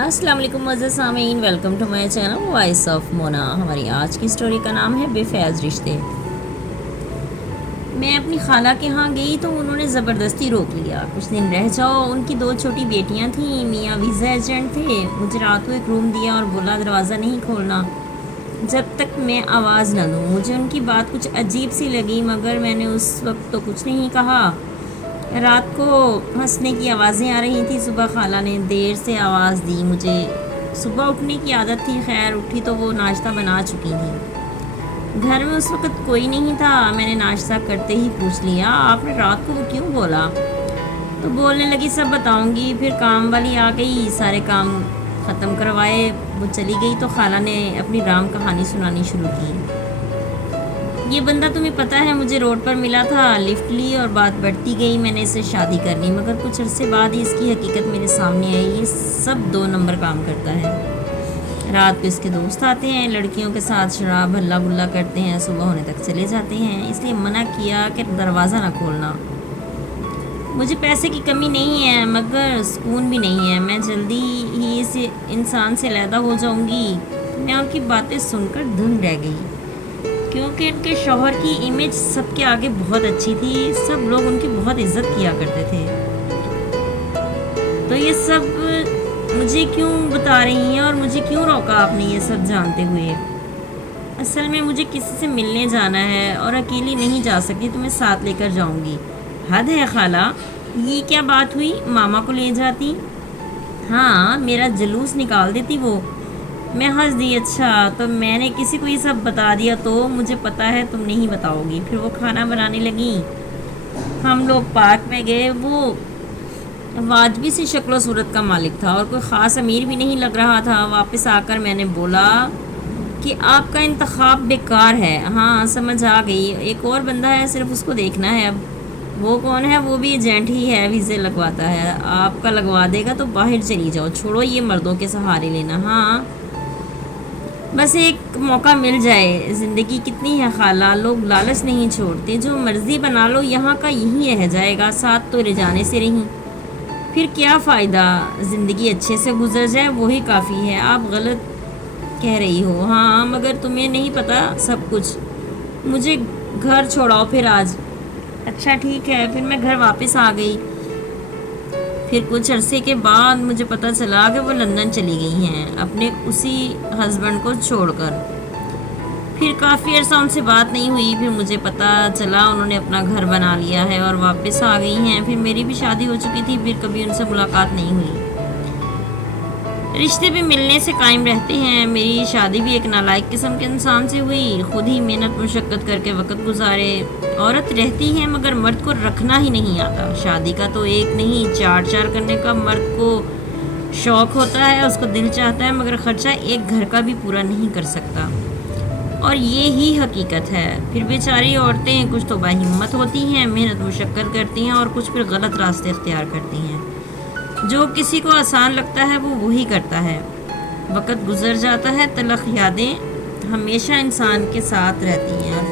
अस्सलाम वालेकुम मुअज़्ज़ज़ सामीन, welcome to my channel voice of Mona. हमारी आज की स्टोरी का नाम है बेफैज़ रिश्ते। मैं अपनी खाला के यहाँ गई तो उन्होंने ज़बरदस्ती रोक लिया। कुछ दिन रह जाओ। उनकी दो छोटी बेटियाँ थीं। मियाँ वीज़ा एजेंट थे। मुझे रात को एक रूम दिया और बोला दरवाज़ा नहीं खोलना जब तक मैं आवाज़ न दूँ। मुझे उनकी बात कुछ अजीब सी लगी, मगर मैंने उस वक्त तो कुछ नहीं कहा। रात को हंसने की आवाज़ें आ रही थी। सुबह खाला ने देर से आवाज़ दी। मुझे सुबह उठने की आदत थी। खैर उठी तो वो नाश्ता बना चुकी थी। घर में उस वक्त कोई नहीं था। मैंने नाश्ता करते ही पूछ लिया, आपने रात को वो क्यों बोला? तो बोलने लगी, सब बताऊंगी। फिर काम वाली आ गई, सारे काम ख़त्म करवाए वो चली गई तो खाला ने अपनी राम कहानी सुनानी शुरू की। ये बंदा तुम्हें पता है, मुझे रोड पर मिला था, लिफ्ट ली और बात बढ़ती गई। मैंने इससे शादी कर ली, मगर कुछ अरसे बाद ही इसकी हकीकत मेरे सामने आई। ये सब 2 नंबर काम करता है। रात को इसके दोस्त आते हैं, लड़कियों के साथ शराब हल्ला गुल्ला करते हैं, सुबह होने तक चले जाते हैं। इसलिए मना किया कि दरवाज़ा ना खोलना। मुझे पैसे की कमी नहीं है, मगर सुकून भी नहीं है। मैं जल्दी ही इस इंसान से अलहदा हो जाऊंगी। मैं उनकी बातें सुनकर दंग रह गई, क्योंकि इनके शौहर की इमेज सबके आगे बहुत अच्छी थी। सब लोग उनकी बहुत इज्जत किया करते थे। तो ये सब मुझे क्यों बता रही हैं और मुझे क्यों रोका आपने ये सब जानते हुए? असल में मुझे किसी से मिलने जाना है और अकेली नहीं जा सकती, तो मैं साथ लेकर जाऊंगी। हद है खाला, ये क्या बात हुई? मामा को ले जाती। हाँ, मेरा जुलूस निकाल देती वो। मैं हंस दी। अच्छा, तो मैंने किसी को ये सब बता दिया तो मुझे पता है तुम नहीं बताओगी। फिर वो खाना बनाने लगी। हम लोग पार्क में गए। वो वाजबी सी शक्ल सूरत का मालिक था और कोई ख़ास अमीर भी नहीं लग रहा था। वापस आकर मैंने बोला कि आपका इंतखाब बेकार है। हाँ, समझ आ गई। एक और बंदा है, सिर्फ उसको देखना है। अब वो कौन है? वो भी एजेंट ही है, वीज़े लगवाता है। आपका लगवा देगा तो बाहर चली जाओ, छोड़ो ये मर्दों के सहारे लेना। हाँ, बस एक मौका मिल जाए। ज़िंदगी कितनी है खाला, लोग लालच नहीं छोड़ते। जो मर्ज़ी बना लो, यहाँ का यहीं रह जाएगा, साथ तो ले जाने से रही। फिर क्या फ़ायदा? ज़िंदगी अच्छे से गुजर जाए वही काफ़ी है। आप गलत कह रही हो। हाँ, मगर तुम्हें नहीं पता सब कुछ। मुझे घर छोड़ाओ फिर आज। अच्छा ठीक है। फिर मैं घर वापस आ गई। फिर कुछ अरसे के बाद मुझे पता चला कि वो लंदन चली गई हैं अपने उसी हस्बैंड को छोड़कर। फिर काफ़ी अरसा उनसे बात नहीं हुई। फिर मुझे पता चला उन्होंने अपना घर बना लिया है और वापस आ गई हैं। फिर मेरी भी शादी हो चुकी थी। फिर कभी उनसे मुलाकात नहीं हुई। रिश्ते भी मिलने से कायम रहते हैं। मेरी शादी भी एक नालायक किस्म के इंसान से हुई। खुद ही मेहनत मुशक्क़त करके वक़्त गुजारे। औरत रहती है मगर मर्द को रखना ही नहीं आता। शादी का तो एक नहीं, चार चार करने का मर्द को शौक़ होता है, उसको दिल चाहता है, मगर ख़र्चा एक घर का भी पूरा नहीं कर सकता। और ये ही हकीकत है। फिर बेचारी औरतें कुछ तो बाहिम्मत होती हैं, मेहनत मुशक्क़त करती हैं, और कुछ फिर गलत रास्ते इख्तियार करती हैं। जो किसी को आसान लगता है वो वही करता है। वक़्त गुज़र जाता है, तलख़ यादें हमेशा इंसान के साथ रहती हैं।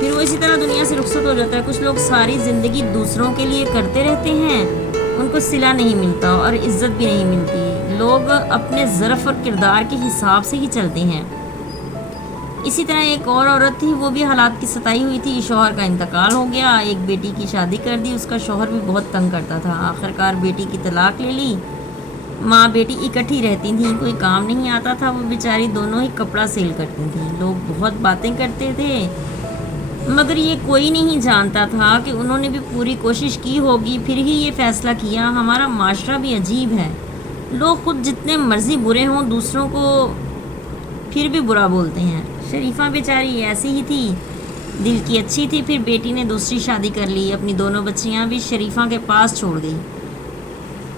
फिर वो इसी तरह दुनिया से रुखसत हो जाता है। कुछ लोग सारी ज़िंदगी दूसरों के लिए करते रहते हैं, उनको सिला नहीं मिलता और इज़्ज़त भी नहीं मिलती। लोग अपने ज़र्फ़ और किरदार के हिसाब से ही चलते हैं। इसी तरह एक और औरत थी, वो भी हालात की सताई हुई थी। शौहर का इंतकाल हो गया, एक बेटी की शादी कर दी। उसका शौहर भी बहुत तंग करता था। आखिरकार बेटी की तलाक ले ली। माँ बेटी इकट्ठी रहती थी, कोई काम नहीं आता था। वो बेचारी दोनों ही कपड़ा सेल करती थी। लोग बहुत बातें करते थे, मगर ये कोई नहीं जानता था कि उन्होंने भी पूरी कोशिश की होगी, फिर ही ये फ़ैसला किया। हमारा माशरा भी अजीब है। लोग खुद जितने मर्ज़ी बुरे हों, दूसरों को फिर भी बुरा बोलते हैं। शरीफा बेचारी ऐसी ही थी, दिल की अच्छी थी। फिर बेटी ने दूसरी शादी कर ली। अपनी दोनों बच्चियां भी शरीफा के पास छोड़ गई।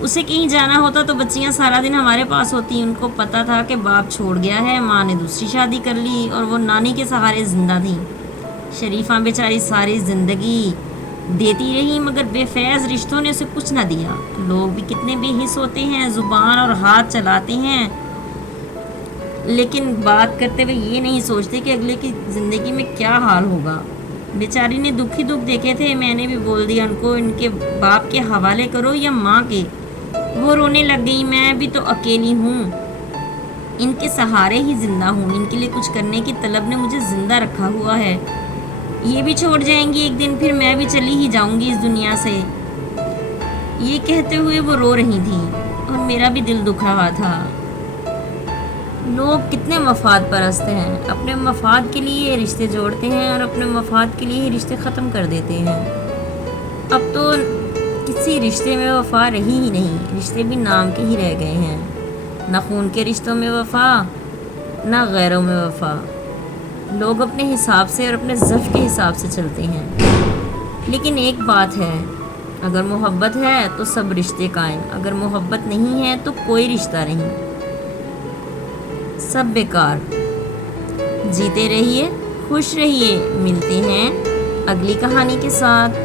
उसे कहीं जाना होता तो बच्चियां सारा दिन हमारे पास होती। उनको पता था कि बाप छोड़ गया है, माँ ने दूसरी शादी कर ली और वो नानी के सहारे ज़िंदा थी। शरीफा बेचारी सारी ज़िंदगी देती रही, मगर बेफैज़ रिश्तों ने उसे कुछ ना दिया। लोग भी कितने बेहिस होते हैं, ज़ुबान और हाथ चलाते हैं, लेकिन बात करते हुए ये नहीं सोचते कि अगले की ज़िंदगी में क्या हाल होगा। बेचारी ने दुख देखे थे। मैंने भी बोल दिया उनको, इनके बाप के हवाले करो या माँ के, وہ رونے لگ گئی. میں بھی تو اکیلی ہوں, ان کے سہارے ہی زندہ ہوں, ان کے لیے کچھ کرنے کی طلب نے مجھے زندہ رکھا ہوا ہے. یہ بھی چھوڑ جائیں گی ایک دن, پھر میں بھی چلی ہی جاؤں گی اس دنیا سے. یہ کہتے ہوئے وہ رو رہی تھیں اور میرا بھی دل دکھ رہا تھا. لوگ کتنے مفاد پرست ہیں, اپنے مفاد کے لیے رشتے جوڑتے ہیں اور اپنے مفاد کے لیے ہی رشتے ختم کر دیتے ہیں. اب تو کسی رشتے میں وفا رہی ہی نہیں, رشتے بھی نام کے ہی رہ گئے ہیں. نہ خون کے رشتوں میں وفا, نہ غیروں میں وفا. لوگ اپنے حساب سے اور اپنے ضعف کے حساب سے چلتے ہیں. لیکن ایک بات ہے, اگر محبت ہے تو سب رشتے قائم, اگر محبت نہیں ہے تو کوئی رشتہ نہیں, سب بیکار. جیتے رہیے, خوش رہیے. ملتے ہیں اگلی کہانی کے ساتھ.